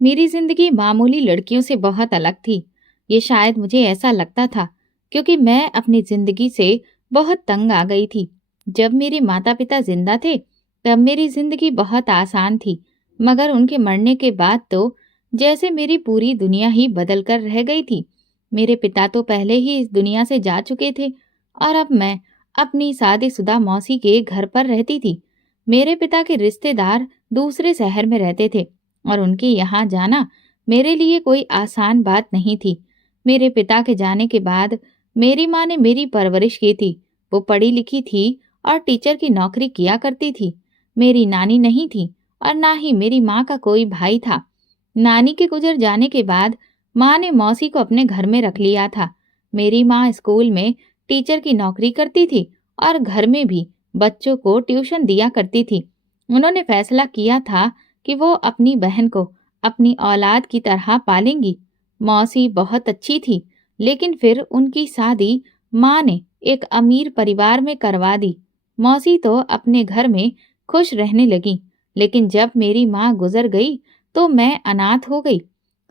मेरी जिंदगी मामूली लड़कियों से बहुत अलग थी। ये शायद मुझे ऐसा लगता था क्योंकि मैं अपनी जिंदगी से बहुत तंग आ गई थी। जब मेरे माता पिता जिंदा थे तब मेरी जिंदगी बहुत आसान थी, मगर उनके मरने के बाद तो जैसे मेरी पूरी दुनिया ही बदल कर रह गई थी। मेरे पिता तो पहले ही इस दुनिया से जा चुके थे और अब मैं अपनी शादीशुदा मौसी के घर पर रहती थी। मेरे पिता के रिश्तेदार दूसरे शहर में रहते थे और उनके यहाँ जाना मेरे लिए कोई आसान बात नहीं थी। मेरे पिता के जाने के बाद मेरी माँ ने मेरी परवरिश की थी। वो पढ़ी लिखी थी और टीचर की नौकरी किया करती थी। मेरी नानी नहीं थी और ना ही मेरी माँ का कोई भाई था। नानी के गुजर जाने के बाद माँ ने मौसी को अपने घर में रख लिया था। मेरी माँ स्कूल में टीचर की नौकरी करती थी और घर में भी बच्चों को ट्यूशन दिया करती थी। उन्होंने फैसला किया था कि वो अपनी बहन को अपनी औलाद की तरह पालेंगी। मौसी बहुत अच्छी थी, लेकिन फिर उनकी शादी माँ ने एक अमीर परिवार में करवा दी। मौसी तो अपने घर में खुश रहने लगी, लेकिन जब मेरी माँ गुजर गई तो मैं अनाथ हो गई।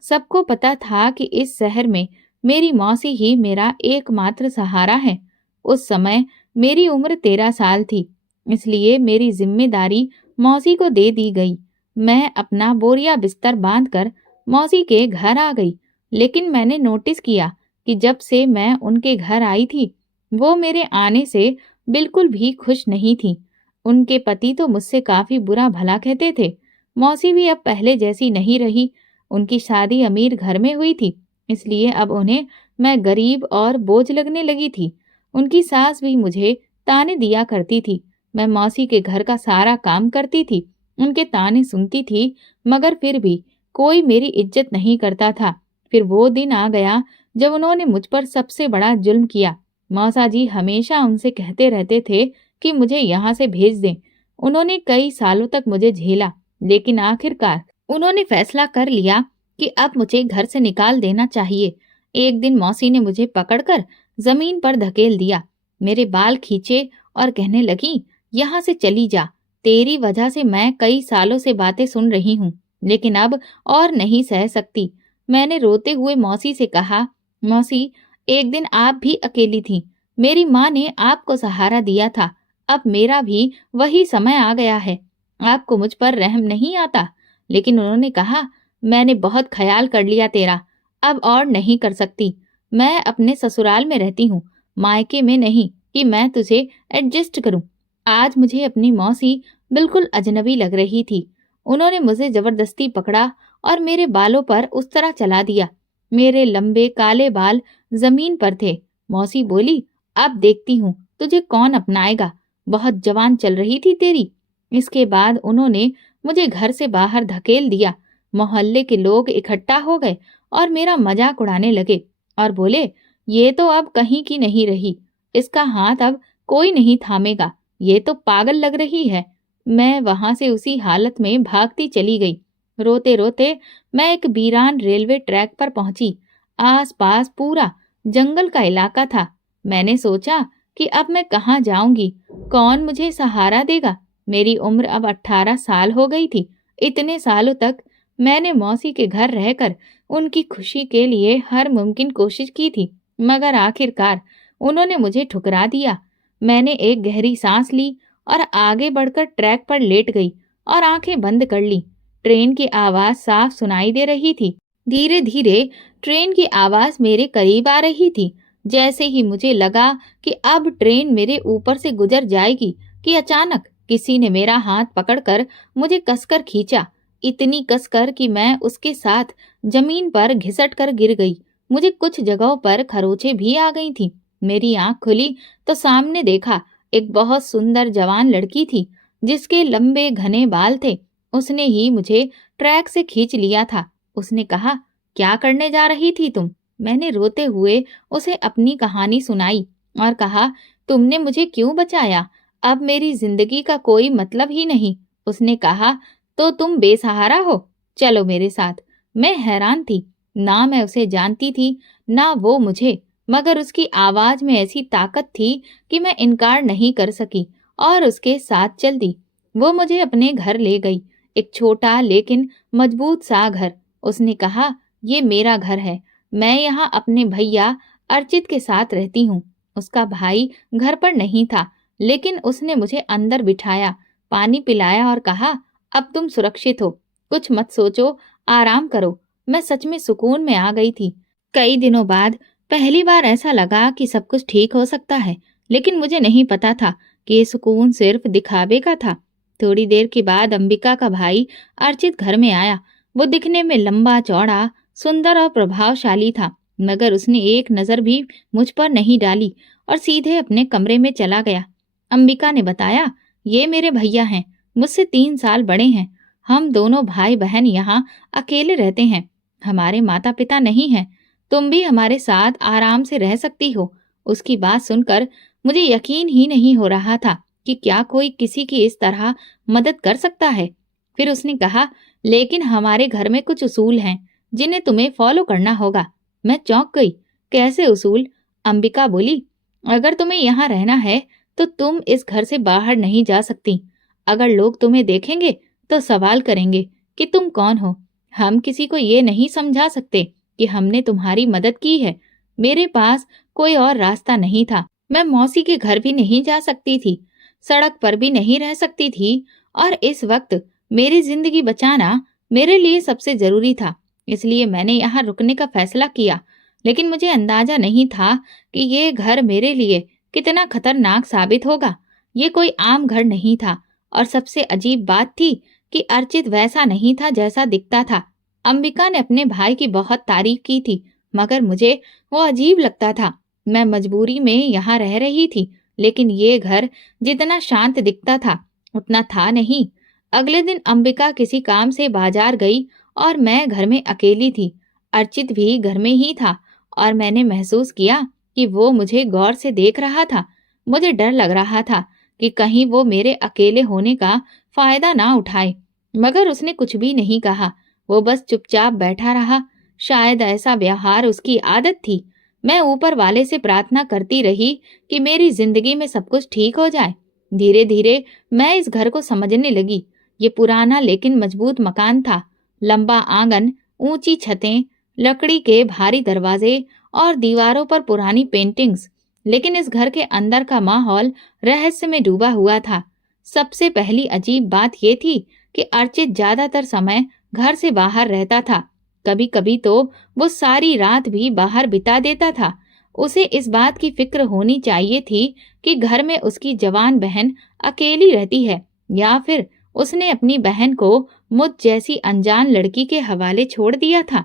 सबको पता था कि इस शहर में मेरी मौसी ही मेरा एकमात्र सहारा है। उस समय मेरी उम्र 13 साल थी, इसलिए मेरी जिम्मेदारी मौसी को दे दी गई। मैं अपना बोरिया बिस्तर बांधकर मौसी के घर आ गई, लेकिन मैंने नोटिस किया कि जब से मैं उनके घर आई थी, वो मेरे आने से बिल्कुल भी खुश नहीं थी। उनके पति तो मुझसे काफी बुरा भला कहते थे। मौसी भी अब पहले जैसी नहीं रही। उनकी शादी अमीर घर में हुई थी, इसलिए अब उन्हें मैं गरीब और बोझ लगने लगी थी। उनकी सास भी मुझे ताने दिया करती थी। मैं मौसी के घर का सारा काम करती थी, उनके ताने सुनती थी, मगर फिर भी कोई मेरी इज्जत नहीं करता था। फिर वो दिन आ गया जब उन्होंने मुझ पर सबसे बड़ा जुल्म किया। मौसा जी हमेशा उनसे कहते रहते थे कि मुझे यहाँ से भेज दें। उन्होंने कई सालों तक मुझे झेला, लेकिन आखिरकार उन्होंने फैसला कर लिया कि अब मुझे घर से निकाल देना चाहिए। एक दिन मौसी ने मुझे पकड़कर जमीन पर धकेल दिया, मेरे बाल खींचे और कहने लगी, यहाँ से चली जा। तेरी वजह से मैं कई सालों से बातें सुन रही हूँ, लेकिन अब और नहीं सह सकती। मैंने रोते हुए मौसी से कहा, मौसी, एक दिन आप भी अकेली थी। मेरी माँ ने आपको सहारा दिया था। अब मेरा भी वही समय आ गया है। आपको मुझ पर रहम नहीं आता। लेकिन उन्होंने कहा, मैंने बहुत ख्याल कर लिया तेरा, अब और नहीं कर सकती। मैं अपने ससुराल में रहती हूँ, मायके में नहीं कि मैं तुझे एडजस्ट करूँ। आज मुझे अपनी मौसी बिल्कुल अजनबी लग रही थी। उन्होंने मुझे जबरदस्ती पकड़ा और मेरे बालों पर उस तरह चला दिया। मेरे लंबे काले बाल जमीन पर थे। मौसी बोली, अब देखती हूँ तुझे कौन अपनाएगा। बहुत जवान चल रही थी तेरी। इसके बाद उन्होंने मुझे घर से बाहर धकेल दिया। मोहल्ले के लोग इकट्ठा हो गए और मेरा मजाक उड़ाने लगे और बोले, ये तो अब कहीं की नहीं रही, इसका हाथ अब कोई नहीं थामेगा, ये तो पागल लग रही है। मैं वहां से उसी हालत में भागती चली गई। रोते रोते मैं एक वीरान रेलवे ट्रैक पर पहुंची। आसपास पूरा जंगल का इलाका था। मैंने सोचा कि अब मैं कहाँ जाऊंगी, कौन मुझे सहारा देगा। मेरी उम्र अब 18 साल हो गई थी। इतने सालों तक मैंने मौसी के घर रहकर उनकी खुशी के लिए हर मुमकिन कोशिश की थी, मगर आखिरकार उन्होंने मुझे ठुकरा दिया। मैंने एक गहरी सांस ली और आगे बढ़कर ट्रैक पर लेट गई और आंखें बंद कर ली। ट्रेन की आवाज साफ सुनाई दे रही थी। धीरे धीरे ट्रेन की आवाज मेरे करीब आ रही थी। जैसे ही मुझे लगा कि अब ट्रेन मेरे ऊपर से गुजर जाएगी कि अचानक किसी ने मेरा हाथ पकड़कर मुझे कसकर खींचा। इतनी कसकर कि मैं उसके साथ जमीन पर घिसट कर गिर गई। मुझे कुछ जगहों पर खरोंचें भी आ गई थी। मेरी आंख खुली तो सामने देखा, एक बहुत सुंदर जवान लड़की थी जिसके लंबे घने बाल थे। उसने ही मुझे ट्रैक से खींच लिया था। उसने कहा, क्या करने जा रही थी तुम? मैंने रोते हुए उसे अपनी कहानी सुनाई और कहा, तुमने मुझे क्यों बचाया? अब मेरी जिंदगी का कोई मतलब ही नहीं। उसने कहा, तो तुम बेसहारा हो, चलो मेरे साथ। मैं हैरान थी, ना मैं उसे जानती थी ना वो मुझे, मगर उसकी आवाज में ऐसी ताकत थी कि मैं इनकार नहीं कर सकी और उसके साथ चल दी। वो मुझे अपने घर ले गई, एक छोटा लेकिन मजबूत सा घर। उसने कहा, ये मेरा घर है, मैं यहाँ अपने भैया अर्चित के साथ रहती हूँ। उसका भाई घर पर नहीं था, लेकिन उसने मुझे अंदर बिठाया, पानी पिलाया और कहा, अब तुम सुरक्षित हो, कुछ मत सोचो, आराम करो। मैं सच में सुकून में आ गई थी। कई दिनों बाद पहली बार ऐसा लगा कि सब कुछ ठीक हो सकता है, लेकिन मुझे नहीं पता था कि ये सुकून सिर्फ दिखावे का था। थोड़ी देर के बाद अंबिका का भाई अर्चित घर में आया। वो दिखने में लंबा चौड़ा, सुंदर और प्रभावशाली था, मगर उसने एक नजर भी मुझ पर नहीं डाली और सीधे अपने कमरे में चला गया। अंबिका ने बताया, ये मेरे भैया हैं, मुझसे 3 साल बड़े हैं। हम दोनों भाई बहन यहाँ अकेले रहते हैं, हमारे माता पिता नहीं हैं। तुम भी हमारे साथ आराम से रह सकती हो। उसकी बात सुनकर मुझे यकीन ही नहीं हो रहा था कि क्या कोई किसी की इस तरह मदद कर सकता है। फिर उसने कहा, लेकिन हमारे घर में कुछ उसूल हैं जिन्हें तुम्हें फॉलो करना होगा। मैं चौंक गई। कैसे उसूल? अंबिका बोली, अगर तुम्हें यहाँ रहना है तो तुम इस घर से बाहर नहीं जा सकती। अगर लोग तुम्हें देखेंगे तो सवाल करेंगे कि तुम कौन हो। हम किसी को ये नहीं समझा सकते कि हमने तुम्हारी मदद की है। मेरे पास कोई और रास्ता नहीं था। मैं मौसी के घर भी नहीं जा सकती थी, सड़क पर भी नहीं रह सकती थी, और इस वक्त मेरी जिंदगी बचाना मेरे लिए सबसे जरूरी था। इसलिए मैंने यहाँ रुकने का फैसला किया। लेकिन मुझे अंदाजा नहीं था कि ये घर मेरे लिए कितना खतरनाक साबित होगा। ये कोई आम घर नहीं था, और सबसे अजीब बात थी कि अर्चित वैसा नहीं था जैसा दिखता था। अंबिका ने अपने भाई की बहुत तारीफ की थी, मगर मुझे वो अजीब लगता था। मैं मजबूरी में यहाँ रह रही थी, लेकिन ये घर जितना शांत दिखता था उतना था नहीं। अगले दिन अंबिका किसी काम से बाजार गई और मैं घर में अकेली थी। अर्चित भी घर में ही था और मैंने महसूस किया कि वो मुझे गौर से देख रहा था। मुझे डर लग रहा था कि कहीं वो मेरे अकेले होने का फायदा ना उठाए, मगर उसने कुछ भी नहीं कहा। वो बस चुपचाप बैठा रहा। शायद ऐसा व्यवहार उसकी आदत थी। मैं ऊपर वाले से प्रार्थना करती रही कि मेरी जिंदगी में सब कुछ ठीक हो जाए। धीरे धीरे मैं इस घर को समझने लगी। ये पुराना लेकिन मजबूत मकान था। लंबा आंगन, ऊंची छतें, लकड़ी के भारी दरवाजे और दीवारों पर पुरानी पेंटिंग्स। लेकिन इस घर के अंदर का माहौल रहस्य में डूबा हुआ था। सबसे पहली अजीब बात ये थी कि अर्चित ज्यादातर समय घर से बाहर रहता था। कभी कभी तो वो सारी रात भी बाहर बिता देता था। उसे इस बात की फिक्र होनी चाहिए थी कि घर में उसकी जवान बहन अकेली रहती है, या फिर उसने अपनी बहन को मुझ जैसी अनजान लड़की के हवाले छोड़ दिया था।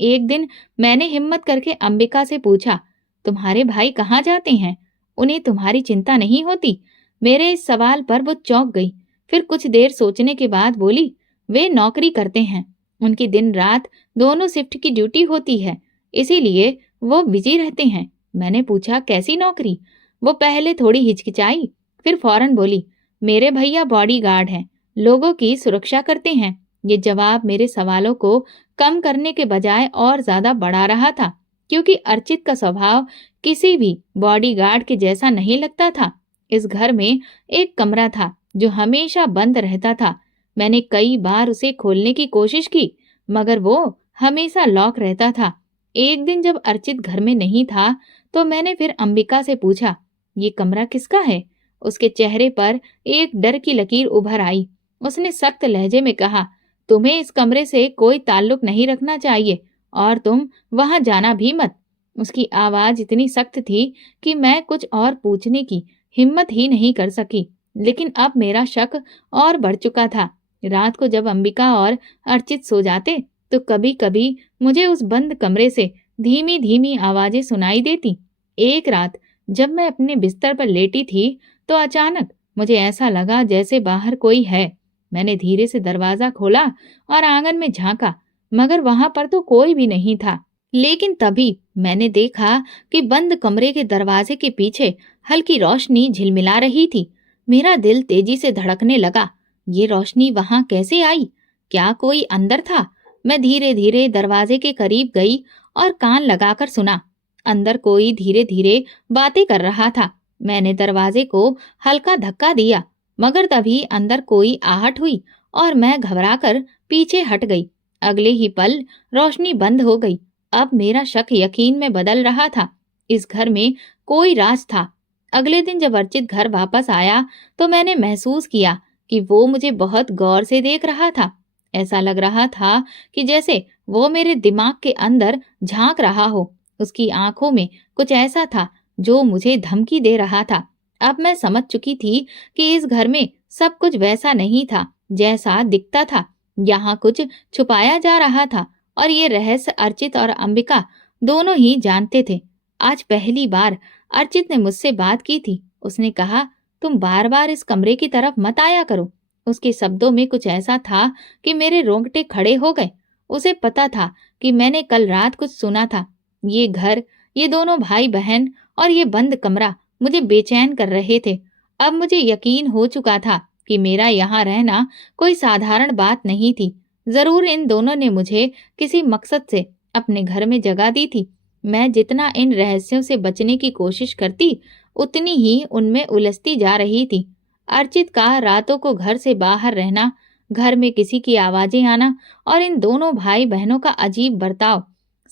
एक दिन मैंने हिम्मत करके अंबिका से पूछा, तुम्हारे भाई कहाँ जाते हैं? उन्हें तुम्हारी चिंता नहीं होती? मेरे इस सवाल पर वो चौंक गई। फिर कुछ देर सोचने के बाद बोली, वे नौकरी करते हैं। उनकी दिन रात दोनों शिफ्ट की ड्यूटी होती है, इसीलिए वो बिजी रहते हैं। मैंने पूछा, कैसी नौकरी? वो पहले थोड़ी हिचकिचाई, फिर फौरन बोली, मेरे भैया बॉडीगार्ड हैं, लोगों की सुरक्षा करते हैं। ये जवाब मेरे सवालों को कम करने के बजाय और ज्यादा बढ़ा रहा था, क्योंकि अर्चित का स्वभाव किसी भी बॉडीगार्ड के जैसा नहीं लगता था। इस घर में एक कमरा था जो हमेशा बंद रहता था। मैंने कई बार उसे खोलने की कोशिश की, मगर वो हमेशा लॉक रहता था। एक दिन जब अर्चित घर में नहीं था तो मैंने फिर अंबिका से पूछा, ये कमरा किसका है? उसके चेहरे पर एक डर की लकीर उभर आई। उसने सख्त लहजे में कहा, तुम्हें इस कमरे से कोई ताल्लुक नहीं रखना चाहिए और तुम वहां जाना भी मत। उसकी आवाज इतनी सख्त थी कि मैं कुछ और पूछने की हिम्मत ही नहीं कर सकी। लेकिन अब मेरा शक और बढ़ चुका था। रात को जब अंबिका और अर्चित सो जाते तो कभी कभी मुझे उस बंद कमरे से धीमी धीमी आवाजें सुनाई देती। एक रात जब मैं अपने बिस्तर पर लेटी थी तो अचानक मुझे ऐसा लगा जैसे बाहर कोई है। मैंने धीरे से दरवाजा खोला और आंगन में झांका, मगर वहां पर तो कोई भी नहीं था। लेकिन तभी मैंने देखा कि बंद कमरे के दरवाजे के पीछे हल्की रोशनी झिलमिला रही थी। मेरा दिल तेजी से धड़कने लगा। ये रोशनी वहां कैसे आई? क्या कोई अंदर था? मैं धीरे धीरे दरवाजे के करीब गई और कान लगाकर सुना। अंदर कोई धीरे धीरे बातें कर रहा था। मैंने दरवाजे को हल्का धक्का दिया, मगर तभी अंदर कोई आहट हुई और मैं घबराकर पीछे हट गई। अगले ही पल रोशनी बंद हो गई। अब मेरा शक यकीन में बदल रहा था। इस घर में कोई राज था। अगले दिन जब अर्चित घर वापस आया तो मैंने महसूस किया कि वो मुझे बहुत गौर से देख रहा था। ऐसा लग रहा था कि जैसे वो मेरे दिमाग के अंदर झांक रहा हो। उसकी आंखों में कुछ ऐसा था जो मुझे धमकी दे रहा था। अब मैं समझ चुकी थी कि इस घर में सब कुछ वैसा नहीं था जैसा दिखता था। यहाँ कुछ छुपाया जा रहा था और ये रहस्य अर्चित और अंबिका दोनों ही जानते थे। आज पहली बार अर्चित ने मुझसे बात की थी। उसने कहा, तुम बार बार इस कमरे की तरफ मत आया करो। उसके शब्दों में कुछ ऐसा था कि मेरे रोंगटे खड़े हो गए। उसे पता था कि मैंने कल रात कुछ सुना था। ये घर, ये दोनों भाई बहन और ये बंद कमरा मुझे बेचैन कर रहे थे। अब मुझे यकीन हो चुका था कि मेरा यहाँ रहना कोई साधारण बात नहीं थी। जरूर इन दोनों ने मुझे किसी मकसद से अपने घर में जगह दी थी। मैं जितना इन रहस्यों से बचने की कोशिश करती, उतनी ही उनमें उलझती जा रही थी। अर्चित का रातों को घर से बाहर रहना, घर में किसी की आवाजें आना और इन दोनों भाई बहनों का अजीब बर्ताव,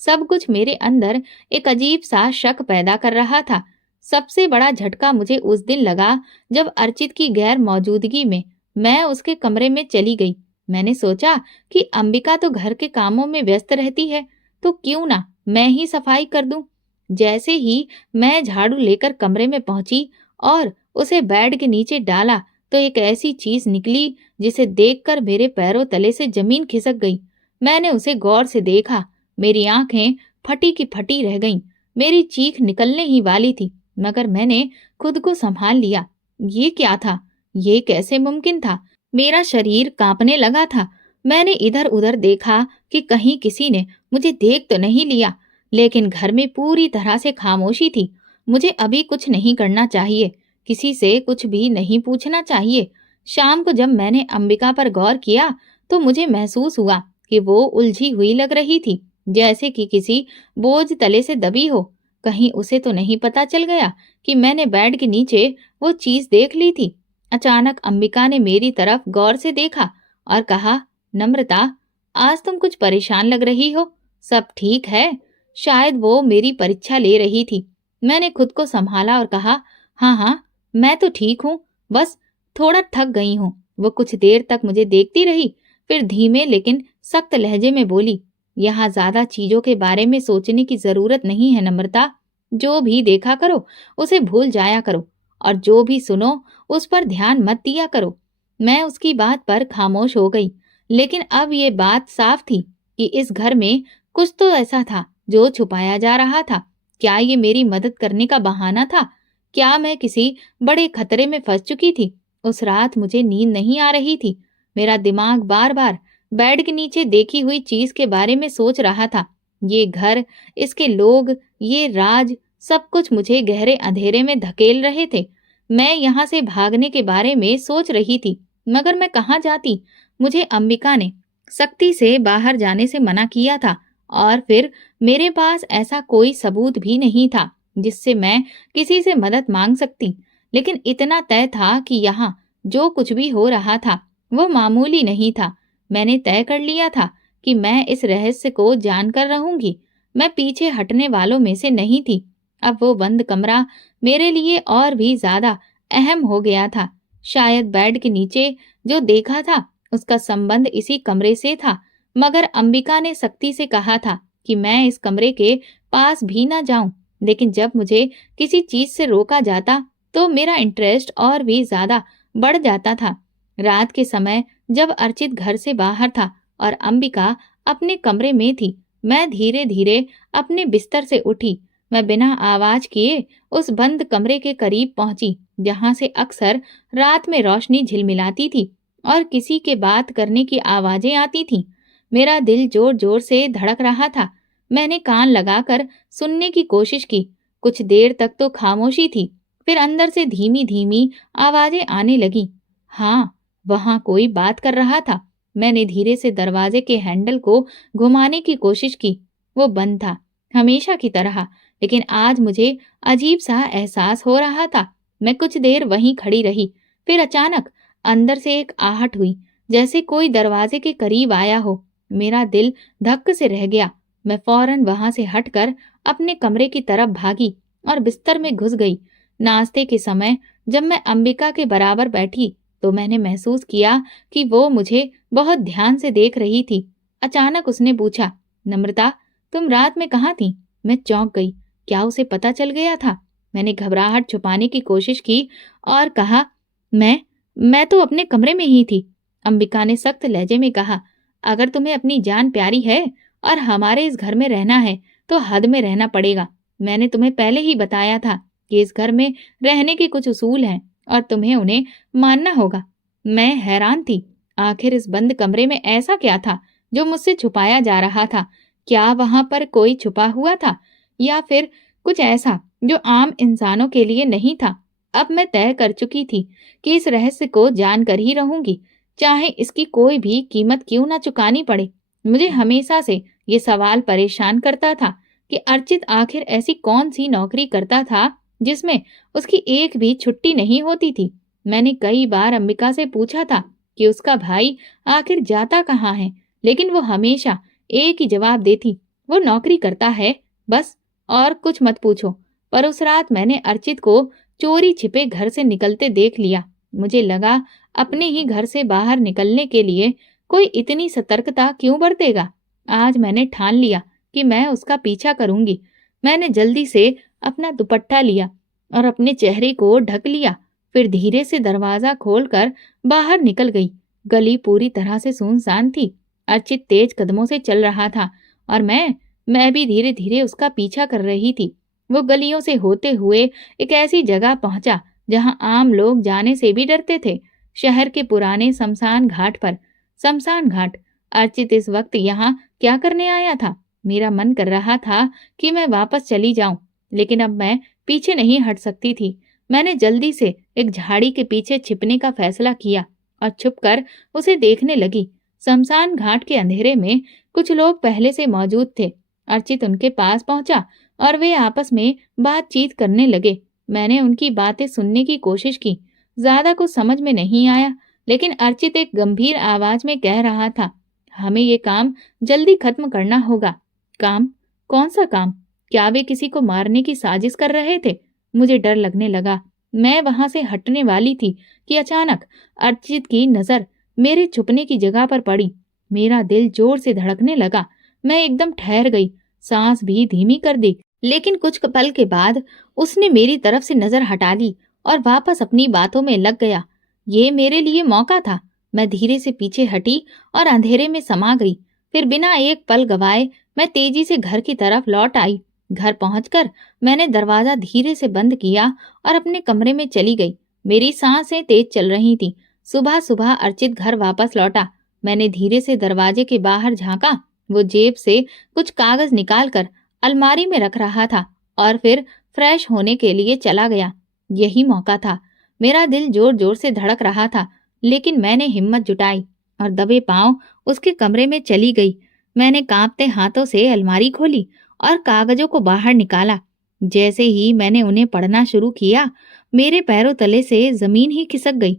सब कुछ मेरे अंदर एक अजीब सा शक पैदा कर रहा था। सबसे बड़ा झटका मुझे उस दिन लगा जब अर्चित की गैर मौजूदगी में मैं उसके कमरे में चली गई। मैंने सोचा कि अंबिका तो घर के कामों में व्यस्त रहती है, तो क्यों ना मैं ही सफाई कर दूं। जैसे ही मैं झाड़ू लेकर कमरे में पहुंची और उसे बेड के नीचे डाला तो एक ऐसी चीज निकली जिसे देखकर मेरे पैरों तले से जमीन खिसक गई। मैंने उसे गौर से देखा। मेरी आंखें फटी की फटी रह गईं। मेरी चीख निकलने ही वाली थी, मगर मैंने खुद को संभाल लिया। ये क्या था? ये कैसे मुमकिन था? मेरा शरीर कांपने लगा था। मैंने इधर उधर देखा कि कहीं किसी ने मुझे देख तो नहीं लिया, लेकिन घर में पूरी तरह से खामोशी थी। मुझे अभी कुछ नहीं करना चाहिए, किसी से कुछ भी नहीं पूछना चाहिए। शाम को जब मैंने अंबिका पर गौर किया तो मुझे महसूस हुआ कि वो उलझी हुई लग रही थी, जैसे कि किसी बोझ तले से दबी हो। कहीं उसे तो नहीं पता चल गया कि मैंने बेड के नीचे वो चीज देख ली थी। अचानक अंबिका ने मेरी तरफ गौर से देखा और कहा, नम्रता, आज तुम कुछ परेशान लग रही हो। सब ठीक है? शायद वो मेरी परीक्षा ले रही थी। मैंने खुद को संभाला और कहा, हाँ हाँ, मैं तो ठीक हूँ, बस थोड़ा थक गई हूँ। वो कुछ देर तक मुझे देखती रही, फिर धीमे लेकिन सख्त लहजे में बोली, यहाँ ज्यादा चीजों के बारे में सोचने की जरूरत नहीं है नम्रता। जो भी देखा करो उसे भूल जाया करो और जो भी सुनो उस पर ध्यान मत दिया करो। मैं उसकी बात पर खामोश हो गई, लेकिन अब ये बात साफ थी कि इस घर में कुछ तो ऐसा था जो छुपाया जा रहा था। क्या ये मेरी मदद करने का बहाना था? क्या मैं किसी बड़े खतरे में फंस चुकी थी? उस रात मुझे नींद नहीं आ रही थी। मेरा दिमाग बार बार बेड के नीचे देखी हुई चीज के बारे में सोच रहा था। ये घर, इसके लोग, ये राज, सब कुछ मुझे गहरे अंधेरे में धकेल रहे थे। मैं यहाँ से भागने के बारे में सोच रही थी, मगर मैं कहाँ जाती? मुझे अंबिका ने सख्ती से बाहर जाने से मना किया था और फिर मेरे पास ऐसा कोई सबूत भी नहीं था जिससे मैं किसी से मदद मांग सकती। लेकिन इतना तय था कि यहाँ जो कुछ भी हो रहा था वो मामूली नहीं था। मैंने तय कर लिया था कि मैं इस रहस्य को जानकर रहूंगी। मैं पीछे हटने वालों में से नहीं थी। अब वो बंद कमरा मेरे लिए और भी ज्यादा अहम हो गया था। शायद बेड के नीचे जो देखा था उसका संबंध इसी कमरे से था, मगर अंबिका ने सख्ती से कहा था कि मैं इस कमरे के पास भी ना जाऊं। लेकिन जब मुझे किसी चीज से रोका जाता तो मेरा इंटरेस्ट और भी ज्यादा बढ़ जाता था। रात के समय जब अर्चित घर से बाहर था और अंबिका अपने कमरे में थी, मैं धीरे धीरे अपने बिस्तर से उठी। मैं बिना आवाज किए उस बंद कमरे के करीब पहुंची, जहां से अक्सर रात में रोशनी झिलमिलाती थी और किसी के बात करने की आवाजें आती थीं। मेरा दिल जोर जोर से धड़क रहा था। मैंने कान लगाकर सुनने की कोशिश की। कुछ देर तक तो खामोशी थी, फिर अंदर से धीमी धीमी आवाजें आने लगी। हाँ, वहां कोई बात कर रहा था। मैंने धीरे से दरवाजे के हैंडल को घुमाने की कोशिश की। वो बंद था, हमेशा की तरह, लेकिन आज मुझे अजीब सा एहसास हो रहा था। मैं कुछ देर वहीं खड़ी रही, फिर अचानक अंदर से एक आहट हुई, जैसे कोई दरवाजे के करीब आया हो। मेरा दिल धक्क से रह गया। मैं फौरन वहां से हटकर अपने कमरे की तरफ भागी और बिस्तर में घुस गई। नाश्ते के समय जब मैं अंबिका के बराबर बैठी तो मैंने महसूस किया कि वो मुझे बहुत ध्यान से देख रही थी। अचानक उसने पूछा, नम्रता, तुम रात में कहाँ थी? मैं चौंक गई। क्या उसे पता चल गया था? मैंने घबराहट छुपाने की कोशिश की और कहा, मैं तो अपने कमरे में ही थी। अंबिका ने सख्त लहजे में कहा, अगर तुम्हें अपनी जान प्यारी है और हमारे इस घर में रहना है तो हद में रहना पड़ेगा। मैंने तुम्हें पहले ही बताया था कि इस घर में रहने के कुछ उसूल हैं और तुम्हें उन्हें मानना होगा। मैं हैरान थी। आखिर इस बंद कमरे में ऐसा क्या था जो मुझसे छुपाया जा रहा था? क्या वहां पर कोई छुपा हुआ था या फिर कुछ ऐसा जो आम इंसानों के लिए नहीं था? अब मैं तय कर चुकी थी कि इस रहस्य को जानकर ही रहूंगी, चाहे इसकी कोई भी कीमत क्यों ना चुकानी पड़े। मुझे हमेशा से ये सवाल परेशान करता था कि अर्चित आखिर ऐसी कौन सी नौकरी करता था जिसमें उसकी एक भी छुट्टी नहीं होती थी। मैंने कई बार अंबिका से पूछा था कि उसका भाई आखिर जाता कहाँ है, लेकिन वो हमेशा एक ही जवाब देती, वो नौकरी करता है बस, और कुछ मत पूछो। पर उस रात मैंने अर्चित को चोरी छिपे घर से निकलते देख लिया। मुझे लगा, अपने ही घर से बाहर निकलने के लिए कोई इतनी सतर्कता क्यों बरतेगा। आज मैंने ठान लिया कि मैं उसका पीछा करूंगी। मैंने जल्दी से अपना दुपट्टा लिया और अपने चेहरे को ढक लिया, फिर धीरे से दरवाजा खोलकर बाहर निकल गई। गली पूरी तरह से सुनसान थी। अर्चित तेज कदमों से चल रहा था और मैं भी धीरे धीरे उसका पीछा कर रही थी। वो गलियों से होते हुए एक ऐसी जगह पहुंचा जहां आम लोग जाने से भी डरते थे, शहर के पुराने शमशान घाट पर। शमशान घाट। अर्चित इस वक्त यहाँ क्या करने आया था? मेरा मन कर रहा था कि मैं वापस चली जाऊं, लेकिन अब मैं पीछे नहीं हट सकती थी। मैंने जल्दी से एक झाड़ी के पीछे छिपने का फैसला किया और छुपकर उसे देखने लगी। शमशान घाट के अंधेरे में कुछ लोग पहले से मौजूद थे। अर्चित उनके पास पहुंचा और वे आपस में बातचीत करने लगे। मैंने उनकी बातें सुनने की कोशिश की। ज्यादा कुछ समझ में नहीं आया, लेकिन अर्चित एक गंभीर आवाज में कह रहा था, हमें ये काम जल्दी खत्म करना होगा। काम? कौन सा काम? क्या वे किसी को मारने की साजिश कर रहे थे? मुझे डर लगने लगा। मैं वहां से हटने वाली थी कि अचानक अर्चित की नजर मेरे छुपने की जगह पर पड़ी। मेरा दिल जोर से धड़कने लगा। मैं एकदम ठहर गई, सांस भी धीमी कर दी। लेकिन कुछ पल के बाद उसने मेरी तरफ से नजर हटा ली और वापस अपनी बातों में लग गया। ये मेरे लिए मौका था। मैं धीरे से पीछे हटी और अंधेरे में समा गई। फिर बिना एक पल गवाए मैं तेजी से घर की तरफ लौट आई। घर पहुंचकर मैंने दरवाजा धीरे से बंद किया और अपने कमरे में चली गई। मेरी सांसें तेज चल रही थी। सुबह सुबह अर्चित घर वापस लौटा। मैंने धीरे से दरवाजे के बाहर झांका। वो जेब से कुछ कागज निकालकर अलमारी में रख रहा था और फिर फ्रेश होने के लिए चला गया। यही मौका था। मेरा दिल जोर जोर से धड़क रहा था, लेकिन मैंने हिम्मत जुटाई और दबे पांव उसके कमरे में चली गई। मैंने कांपते हाथों से अलमारी खोली और कागजों को बाहर निकाला। जैसे ही मैंने उन्हें पढ़ना शुरू किया, मेरे पैरों तले से जमीन ही खिसक गई।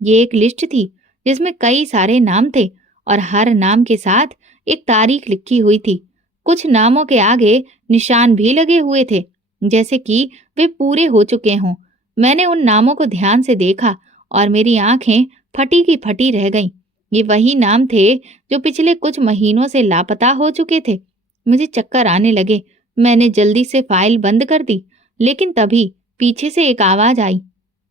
ये एक लिस्ट थी जिसमें कई सारे नाम थे और हर नाम के साथ एक तारीख लिखी हुई थी। कुछ नामों के आगे निशान भी लगे हुए थे, जैसे कि वे पूरे हो चुके हों। मैंने उन नामों को ध्यान से देखा और मेरी आंखें फटी की फटी रह गईं। ये वही नाम थे जो पिछले कुछ महीनों से लापता हो चुके थे। मुझे चक्कर आने लगे। मैंने जल्दी से फाइल बंद कर दी, लेकिन तभी पीछे से एक आवाज आई,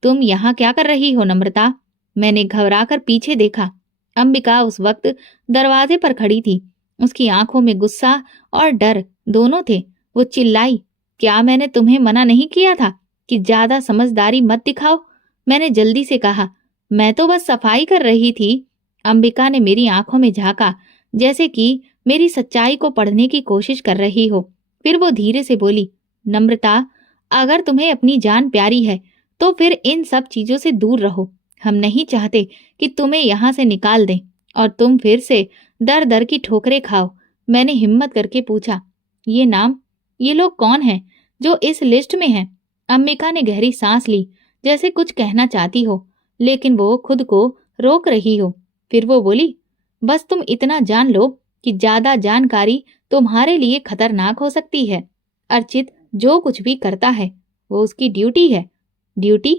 तुम यहाँ क्या कर रही हो नम्रता? मैंने घबराकर पीछे देखा। अंबिका उस वक्त दरवाजे पर खड़ी थी। उसकी आंखों में गुस्सा और डर दोनों थे। वो चिल्लाई, क्या मैंने तुम्हें मना नहीं किया था कि ज्यादा समझदारी मत दिखाओ? मैंने जल्दी से कहा, मैं तो बस सफाई कर रही थी। अंबिका ने मेरी आंखों में झांका, जैसे कि मेरी सच्चाई को पढ़ने की कोशिश कर रही हो। फिर वो धीरे से बोली, नम्रता, अगर तुम्हें अपनी जान प्यारी है तो फिर इन सब चीजों से दूर रहो। हम नहीं चाहते कि तुम्हें यहाँ से निकाल दें और तुम फिर से दर दर की ठोकरें खाओ। मैंने हिम्मत करके पूछा, ये नाम, ये लोग कौन हैं जो इस लिस्ट में हैं? अंबिका ने गहरी सांस ली, जैसे कुछ कहना चाहती हो, लेकिन वो खुद को रोक रही हो। फिर वो बोली, बस तुम इतना जान लो कि ज्यादा जानकारी तुम्हारे लिए खतरनाक हो सकती है। अर्चित जो कुछ भी करता है वो उसकी ड्यूटी है। ड्यूटी?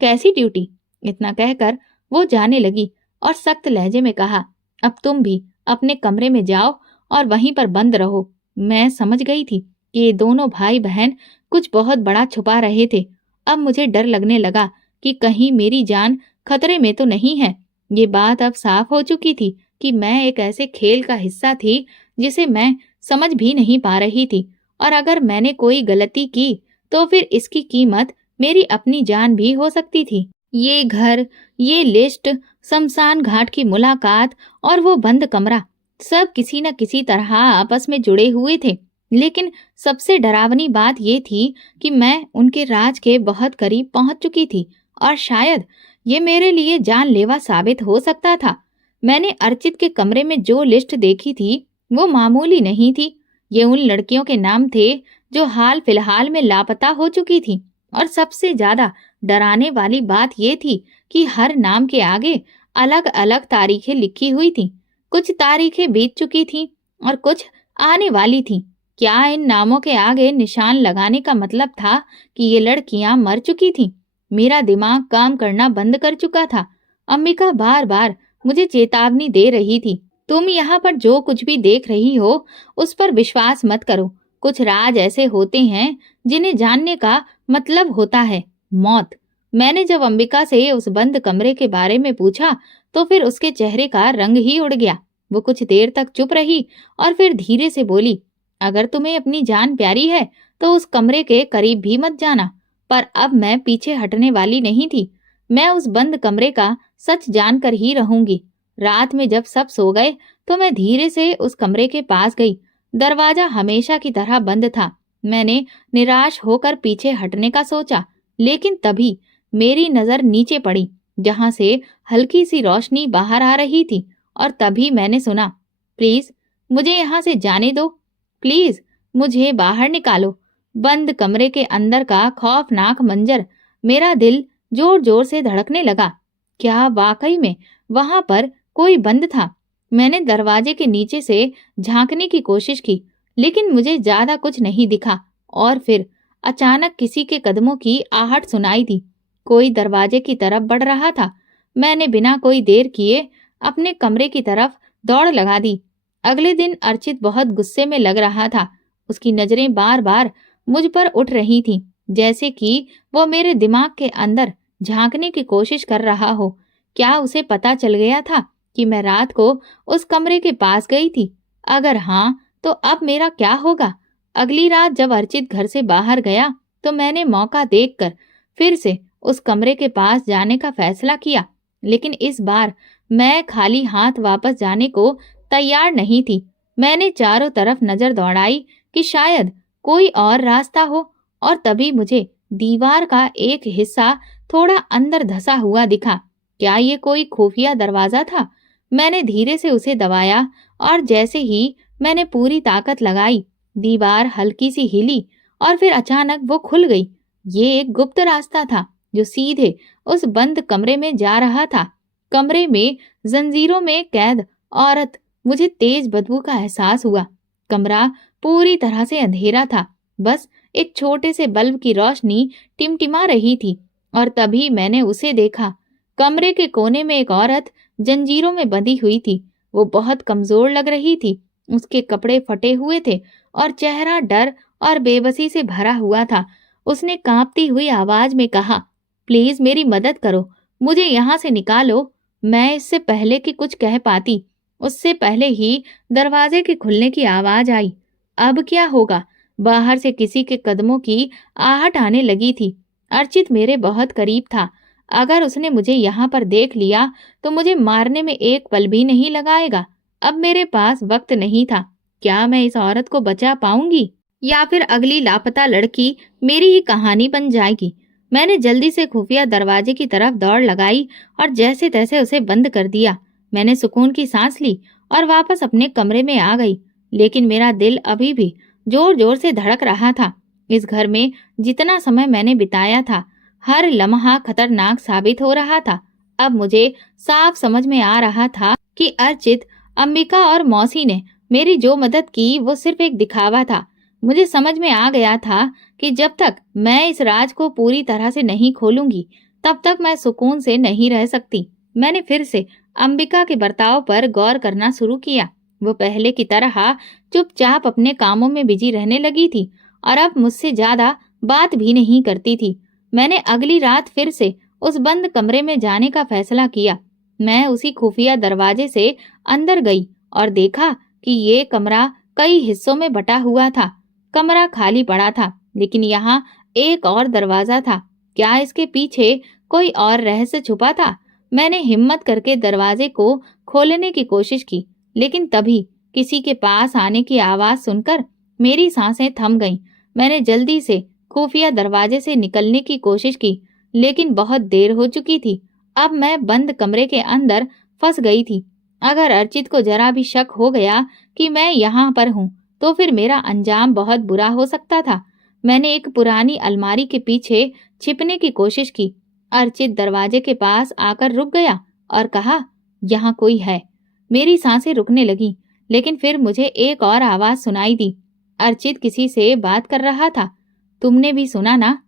कैसी ड्यूटी? इतना कहकर वो जाने लगी और सख्त लहजे में कहा, अब तुम भी अपने कमरे में जाओ और वहीं पर बंद रहो। मैं समझ गई थी कि ये दोनों भाई बहन कुछ बहुत बड़ा छुपा रहे थे। अब मुझे डर लगने लगा कि कहीं मेरी जान खतरे में तो नहीं है। ये बात अब साफ हो चुकी थी कि मैं एक ऐसे खेल का हिस्सा थी जिसे मैं समझ भी नहीं पा रही थी, और अगर मैंने कोई गलती की तो फिर इसकी कीमत मेरी अपनी जान भी हो सकती थी। ये घर, ये लिस्ट, शमशान घाट की मुलाकात और वो बंद कमरा, सब किसी न किसी तरह आपस में जुड़े हुए थे। लेकिन सबसे डरावनी बात ये थी कि मैं उनके राज के बहुत करीब पहुंच चुकी थी, और शायद ये मेरे लिए जानलेवा साबित हो सकता था। मैंने अर्चित के कमरे में जो लिस्ट देखी थी वो मामूली नहीं थी। ये उन लड़कियों के नाम थे जो हाल फिलहाल में लापता हो चुकी थी, और सबसे ज्यादा डराने वाली बात ये थी कि हर नाम के आगे अलग अलग तारीखें लिखी हुई थी। कुछ तारीखें बीत चुकी थी और कुछ आने वाली थी। क्या इन नामों के आगे निशान लगाने का मतलब था कि ये लड़कियां मर चुकी थीं? मेरा दिमाग काम करना बंद कर चुका था। अम्बिका बार बार मुझे चेतावनी दे रही थी, तुम यहाँ पर जो कुछ भी देख रही हो उस पर विश्वास मत करो। कुछ राज ऐसे होते हैं जिन्हें जानने का मतलब होता है मौत। मैंने जब अंबिका से उस बंद कमरे के बारे में पूछा तो फिर उसके चेहरे का रंग ही उड़ गया। वो कुछ देर तक चुप रही और फिर धीरे से बोली, अगर तुम्हें अपनी जान प्यारी है तो उस कमरे के करीब भी मत जाना। पर अब मैं पीछे हटने वाली नहीं थी। मैं उस बंद कमरे का सच जानकर ही रहूंगी। रात में जब सब सो गए तो मैं धीरे से उस कमरे के पास गई। दरवाजा हमेशा की तरह बंद था। मैंने निराश होकर पीछे हटने का सोचा, लेकिन तभी मेरी नजर नीचे पड़ी जहां से हल्की सी रोशनी बाहर आ रही थी, और तभी मैंने सुना, प्लीज मुझे यहाँ से जाने दो, प्लीज मुझे बाहर निकालो। बंद कमरे के अंदर का खौफनाक मंजर, मेरा दिल जोर जोर से धड़कने लगा। क्या वाकई में वहां पर कोई बंद था? मैंने दरवाजे के नीचे से झांकने की कोशिश की, लेकिन मुझे ज्यादा कुछ नहीं दिखा। और फिर अचानक किसी के कदमों की आहट सुनाई दी। कोई दरवाजे की तरफ बढ़ रहा था। मैंने बिना कोई देर किए अपने कमरे की तरफ दौड़ लगा दी। अगले दिन अर्चित बहुत गुस्से में लग रहा था। उसकी नजरें बार बार मुझ पर उठ रही थीं, जैसे कि वो मेरे दिमाग के अंदर झांकने की कोशिश कर रहा हो। क्या उसे पता चल गया था कि मैं रात को उस कमरे के पास गई थी? अगर हाँ, तो अब मेरा क्या होगा? अगली रात जब अर्चित घर से बाहर गया तो मैंने मौका देखकर फिर से उस कमरे के पास जाने का फैसला किया, लेकिन इस बार मैं खाली हाथ वापस जाने को तैयार नहीं थी। मैंने चारों तरफ नजर दौड़ाई कि शायद कोई और रास्ता हो, और तभी मुझे दीवार का एक हिस्सा थोड़ा अंदर धंसा हुआ दिखा। क्या ये कोई खुफिया दरवाजा था? मैंने धीरे से उसे दबाया, और जैसे ही मैंने पूरी ताकत लगाई, दीवार हल्की सी हिली और फिर अचानक वो खुल गई। ये एक गुप्त रास्ता था जो सीधे उस बंद कमरे में जा रहा था। कमरे में जंजीरों में कैद औरत। मुझे तेज बदबू का एहसास हुआ। कमरा पूरी तरह से अंधेरा था, बस एक छोटे से बल्ब की रोशनी टिमटिमा रही थी, और तभी मैंने उसे देखा। कमरे के कोने में एक औरत जंजीरों में बंधी हुई थी। वो बहुत कमजोर लग रही थी। उसके कपड़े फटे हुए थे और चेहरा डर और बेबसी से भरा हुआ था। उसने कांपती हुई आवाज में कहा, प्लीज मेरी मदद करो, मुझे यहाँ से निकालो। मैं इससे पहले कि कुछ कह पाती, उससे पहले ही दरवाजे के खुलने की आवाज आई। अब क्या होगा? बाहर से किसी के कदमों की आहट आने लगी थी। अर्चित मेरे बहुत करीब था। अगर उसने मुझे यहाँ पर देख लिया तो मुझे मारने में एक पल भी नहीं लगाएगा। अब मेरे पास वक्त नहीं था। क्या मैं इस औरत को बचा पाऊंगी, या फिर अगली लापता लड़की मेरी ही कहानी बन जाएगी? मैंने जल्दी से खुफिया दरवाजे की तरफ दौड़ लगाई और जैसे तैसे उसे बंद कर दिया। मैंने सुकून की सांस ली और वापस अपने कमरे में आ गई, लेकिन मेरा दिल अभी भी जोर जोर से धड़क रहा था। इस घर में जितना समय मैंने बिताया था, हर लम्हा खतरनाक साबित हो रहा था। अब मुझे साफ समझ में आ रहा था कि अर्चित, अंबिका और मौसी ने मेरी जो मदद की वो सिर्फ एक दिखावा था। मुझे समझ में आ गया था कि जब तक मैं इस राज को पूरी तरह से नहीं खोलूंगी, तब तक मैं सुकून से नहीं रह सकती। मैंने फिर से अंबिका के बर्ताव पर गौर करना शुरू किया। वो पहले की तरह चुपचाप अपने कामों में बिजी रहने लगी थी और अब मुझसे ज्यादा बात भी नहीं करती थी। मैंने अगली रात फिर से उस बंद कमरे में जाने का फैसला किया। मैं उसी खुफिया दरवाजे से अंदर गई और देखा कि ये कमरा कई हिस्सों में बटा हुआ था। कमरा खाली पड़ा था, लेकिन यहाँ एक और दरवाजा था। क्या इसके पीछे कोई और रहस्य छुपा था? मैंने हिम्मत करके दरवाजे को खोलने की कोशिश की, लेकिन तभी किसी के पास आने की आवाज सुनकर मेरी सांसें थम गईं। मैंने जल्दी से खुफिया दरवाजे से निकलने की कोशिश की, लेकिन बहुत देर हो चुकी थी। अब मैं बंद कमरे के अंदर फंस गई थी। अगर अर्चित को जरा भी शक हो गया कि मैं यहाँ पर हूँ, तो फिर मेरा अंजाम बहुत बुरा हो सकता था। मैंने एक पुरानी अलमारी के पीछे छिपने की कोशिश की। अर्चित दरवाजे के पास आकर रुक गया और कहा, यहाँ कोई है। मेरी सांसें रुकने लगी, लेकिन फिर मुझे एक और आवाज सुनाई दी। अर्चित किसी से बात कर रहा था। तुमने भी सुना ना?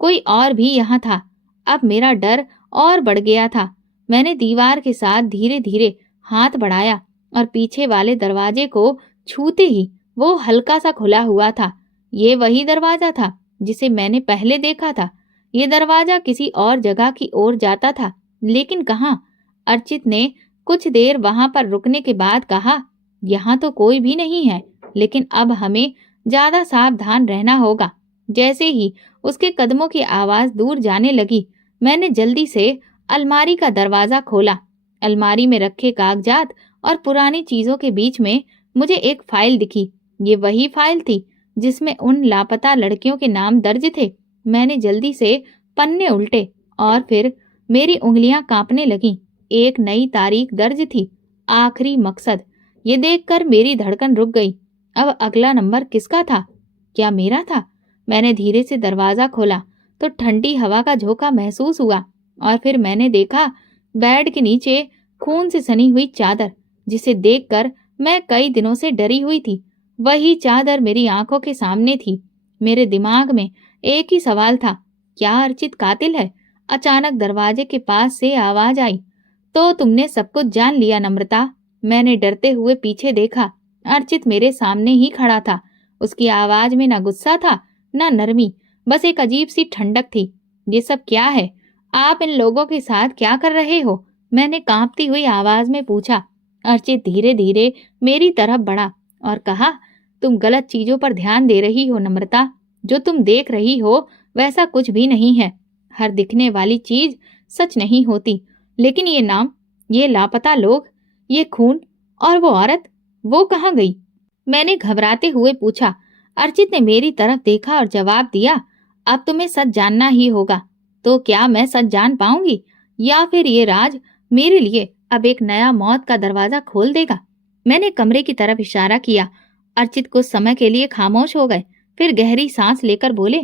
कोई और भी यहाँ था। अब मेरा डर और बढ़ गया था। मैंने दीवार के साथ धीरे धीरे हाथ बढ़ाया और पीछे वाले दरवाजे को छूते ही वो हल्का सा खुला हुआ था। ये वही दरवाजा था जिसे मैंने पहले देखा था। ये दरवाजा किसी और जगह की ओर जाता था, लेकिन कहाँ? अर्चित ने कुछ देर वहां पर रुकने के बाद कहा, यहाँ तो कोई भी नहीं है, लेकिन अब हमें ज्यादा सावधान रहना होगा। जैसे ही उसके कदमों की आवाज दूर जाने लगी, मैंने जल्दी से अलमारी का दरवाजा खोला। अलमारी में रखे कागजात और पुरानी चीजों के बीच में मुझे एक फाइल दिखी। ये वही फाइल थी जिसमें उन लापता लड़कियों के नाम दर्ज थे। मैंने जल्दी से पन्ने उल्टे और फिर मेरी उंगलियां कांपने लगीं। एक नई तारीख दर्ज थी, आखिरी मकसद। ये देखकर मेरी धड़कन रुक गई। अब अगला नंबर किसका था? क्या मेरा था? मैंने धीरे से दरवाजा खोला तो ठंडी हवा का झोंका महसूस हुआ और फिर मैंने देखा बेड के नीचे खून से सनी हुई चादर, जिसे देखकर मैं कई दिनों से डरी हुई थी। वही चादर मेरी आंखों के सामने थी। मेरे दिमाग में एक ही सवाल था, क्या अर्चित कातिल है? अचानक दरवाजे के पास से आवाज आई, तो तुमने सब कुछ जान लिया नम्रता? मैंने डरते हुए पीछे देखा। अर्चित मेरे सामने ही खड़ा था। उसकी आवाज में ना गुस्सा था, ना नरमी, बस एक अजीब सी ठंडक थी। ये सब क्या है? आप इन लोगों के साथ क्या कर रहे हो? मैंने कांपती हुई आवाज में पूछा। अर्चित धीरे धीरे मेरी तरफ बढ़ा और कहा, तुम गलत चीजों पर ध्यान दे रही हो नम्रता। जो तुम देख रही हो वैसा कुछ भी नहीं है। हर दिखने वाली चीज सच नहीं होती। लेकिन ये नाम, ये लापता लोग, ये खून और वो औरत, वो कहाँ गई? मैंने घबराते हुए पूछा। अर्चित ने मेरी तरफ देखा और जवाब दिया, अब तुम्हें सच जानना ही होगा। तो क्या मैं सच जान पाऊंगी, या फिर ये राज मेरे लिए अब एक नया मौत का दरवाजा खोल देगा? मैंने कमरे की तरफ इशारा किया। अर्चित कुछ समय के लिए खामोश हो गए, फिर गहरी सांस लेकर बोले,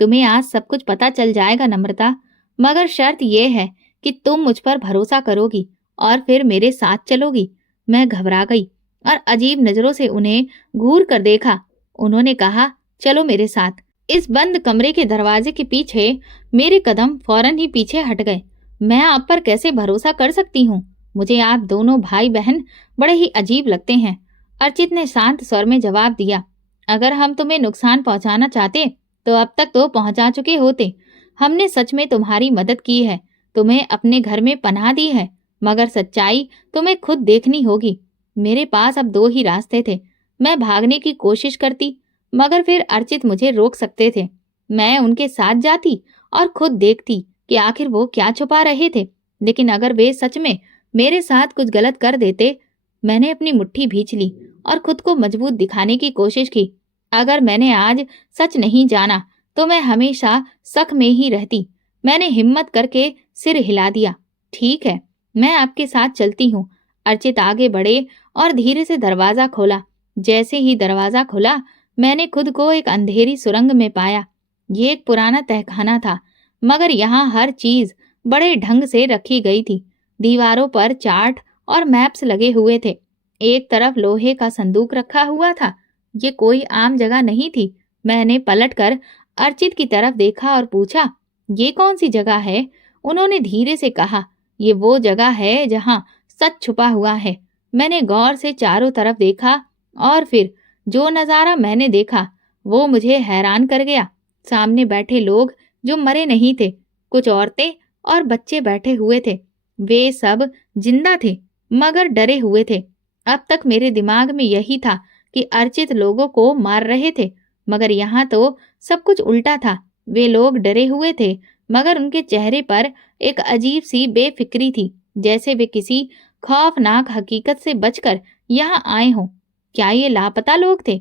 तुम्हें आज सब कुछ पता चल जाएगा नम्रता, मगर शर्त यह है कि तुम मुझ पर भरोसा करोगी और फिर मेरे साथ चलोगी। मैं घबरा गई और अजीब नजरों से उन्हें घूर कर देखा। उन्होंने कहा, चलो मेरे साथ। इस बंद कमरे के दरवाजे के पीछे मेरे कदम फौरन ही पीछे हट गए। मैं आप पर कैसे भरोसा कर सकती हूँ? मुझे आप दोनों भाई बहन बड़े ही अजीब लगते हैं। अर्चित ने शांत स्वर में जवाब दिया, अगर हम तुम्हें नुकसान पहुंचाना चाहते तो अब तक तो पहुंचा चुके होते। हमने सच में तुम्हारी मदद की है, तुम्हें अपने घर में पनाह दी है, मगर सच्चाई तुम्हें खुद देखनी होगी। मेरे पास अब दो ही रास्ते थे। मैं भागने की कोशिश करती, मगर फिर अर्चित मुझे रोक सकते थे। मैं उनके साथ जाती और खुद देखती कि आखिर वो क्या छुपा रहे थे। लेकिन अगर वे सच में मेरे साथ कुछ गलत कर देते। मैंने अपनी मुट्ठी भींच ली और खुद को मजबूत दिखाने की कोशिश की। अगर मैंने आज सच नहीं जाना तो मैं हमेशा शक में ही रहती। मैंने हिम्मत करके सिर हिला दिया। ठीक है, मैं आपके साथ चलती हूँ। अर्चित आगे बढ़े और धीरे से दरवाजा खोला। जैसे ही दरवाजा खुला, मैंने खुद को एक अंधेरी सुरंग में पाया। ये एक पुराना तहखाना था, मगर यहाँ हर चीज बड़े ढंग से रखी गई थी। दीवारों पर चार्ट और मैप्स लगे हुए थे। एक तरफ लोहे का संदूक रखा हुआ था। ये कोई आम जगह नहीं थी। मैंने पलटकर अर्चित की तरफ देखा और पूछा, ये कौन सी जगह है? उन्होंने धीरे से कहा, ये वो जगह है जहाँ सच छुपा हुआ है। मैंने गौर से चारों तरफ देखा और फिर जो नज़ारा मैंने देखा वो मुझे हैरान कर गया। सामने बैठे लोग जो मरे नहीं थे, कुछ औरतें और बच्चे बैठे हुए थे। वे सब जिंदा थे मगर डरे हुए थे। अब तक मेरे दिमाग में यही था कि अर्चित लोगों को मार रहे थे, मगर यहाँ तो सब कुछ उल्टा था। वे लोग डरे हुए थे मगर उनके चेहरे पर एक अजीब सी बेफिक्री थी, जैसे वे किसी खौफनाक हकीकत से बचकर यहाँ आए हों। क्या ये लापता लोग थे?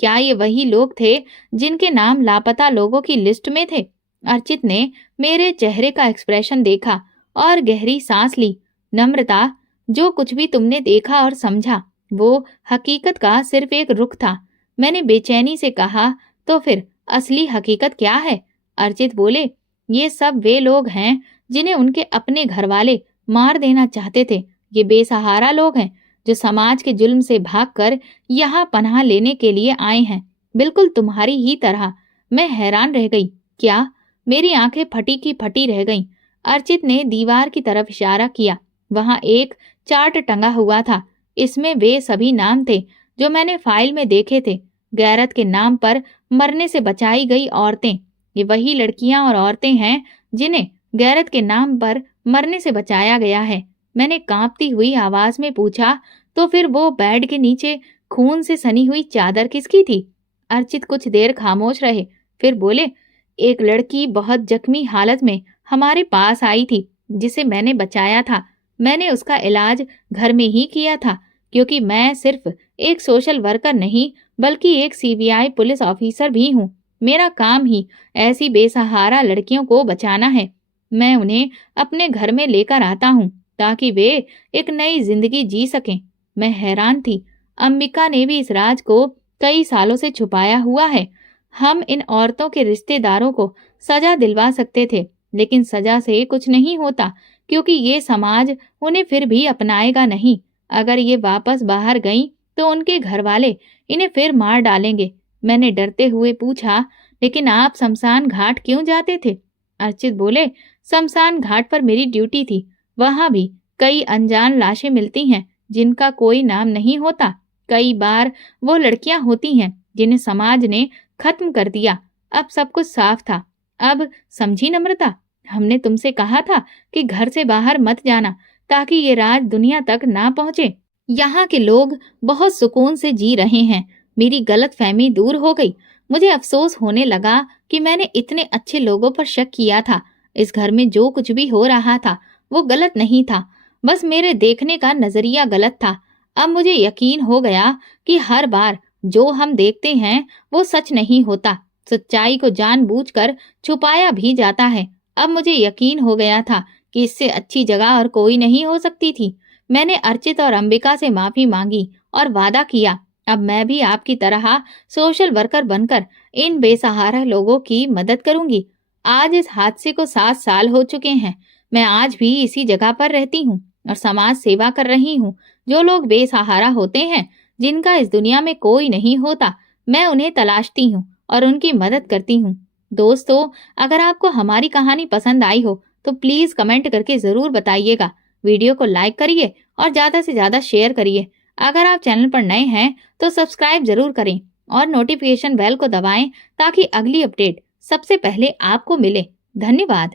क्या ये वही लोग थे जिनके नाम लापता लोगों की लिस्ट में थे? अर्चित ने मेरे चेहरे का एक्सप्रेशन देखा और गहरी सांस ली। नम्रता, जो कुछ भी तुमने देखा और समझा वो हकीकत का सिर्फ एक रुख था। मैंने बेचैनी से कहा, तो फिर असली हकीकत क्या है? अर्चित बोले, ये सब वे लोग हैं जिन्हें उनके अपने घरवाले मार देना चाहते थे। ये बेसहारा लोग हैं जो समाज के जुल्म से भागकर यहाँ पनाह लेने के लिए आए हैं, बिल्कुल तुम्हारी ही तरह। मैं हैरान रह गई। क्या? मेरी आंखें फटी की फटी रह गईं। अर्चित ने दीवार की तरफ इशारा किया। वहां एक चार्ट टंगा हुआ था। इसमें वे सभी नाम थे जो मैंने फाइल में देखे थे। गैरत के नाम पर मरने से बचाई गई औरतें। ये वही लड़कियां और औरतें हैं जिन्हें गैरत के नाम पर मरने से बचाया गया है। मैंने कांपती हुई आवाज में पूछा, तो फिर वो बेड के नीचे खून से सनी हुई चादर किसकी थी? अर्चित कुछ देर खामोश रहे, फिर बोले, एक लड़की बहुत जख्मी हालत में हमारे पास आई थी जिसे मैंने बचाया था। मैंने उसका इलाज घर में ही किया था, क्योंकि मैं सिर्फ एक सोशल वर्कर नहीं बल्कि एक सीबीआई पुलिस ऑफिसर भी हूँ। मेरा काम ही ऐसी बेसहारा लड़कियों को बचाना है। मैं उन्हें अपने घर में लेकर आता हूँ ताकि वे एक नई जिंदगी जी सकें। मैं हैरान थी। अंबिका ने भी इस राज को कई सालों से छुपाया हुआ है। हम इन औरतों के रिश्तेदारों को सजा दिलवा सकते थे, लेकिन सजा से कुछ नहीं होता, क्योंकि ये समाज उन्हें फिर भी अपनाएगा नहीं। अगर ये वापस बाहर गईं तो उनके घर वाले इन्हें फिर मार डालेंगे। मैंने डरते हुए पूछा, लेकिन आप शमशान घाट क्यों जाते थे? अर्चित बोले, शमशान घाट पर मेरी ड्यूटी थी। वहां भी कई अनजान लाशें मिलती हैं जिनका कोई नाम नहीं होता। कई बार वो लड़कियां होती हैं जिन्हें समाज ने खत्म कर दिया। अब सब कुछ साफ था। अब समझी नम्रता, हमने तुमसे कहा था कि घर से बाहर मत जाना ताकि ये राज दुनिया तक ना पहुंचे। यहाँ के लोग बहुत सुकून से जी रहे हैं। मेरी गलतफहमी दूर हो गई। मुझे अफसोस होने लगा कि मैंने इतने अच्छे लोगों पर शक किया था। इस घर में जो कुछ भी हो रहा था वो गलत नहीं था, बस मेरे देखने का नजरिया गलत था। अब मुझे यकीन हो गया कि हर बार जो हम देखते हैं वो सच नहीं होता। सच्चाई को जानबूझकर छुपाया भी जाता है। अब मुझे यकीन हो गया था कि इससे अच्छी जगह और कोई नहीं हो सकती थी। मैंने अर्चित और अंबिका से माफी मांगी और वादा किया, अब मैं भी आपकी तरह सोशल वर्कर बनकर इन बेसहारा लोगों की मदद करूंगी। आज इस हादसे को 7 साल हो चुके हैं। मैं आज भी इसी जगह पर रहती हूँ और समाज सेवा कर रही हूँ। जो लोग बेसहारा होते हैं, जिनका इस दुनिया में कोई नहीं होता, मैं उन्हें तलाशती हूँ और उनकी मदद करती हूँ। दोस्तों, अगर आपको हमारी कहानी पसंद आई हो तो प्लीज कमेंट करके जरूर बताइएगा। वीडियो को लाइक करिए और ज्यादा से ज्यादा शेयर करिए। अगर आप चैनल पर नए हैं तो सब्सक्राइब जरूर करें और नोटिफिकेशन बेल को दबाएं ताकि अगली अपडेट सबसे पहले आपको मिले। धन्यवाद।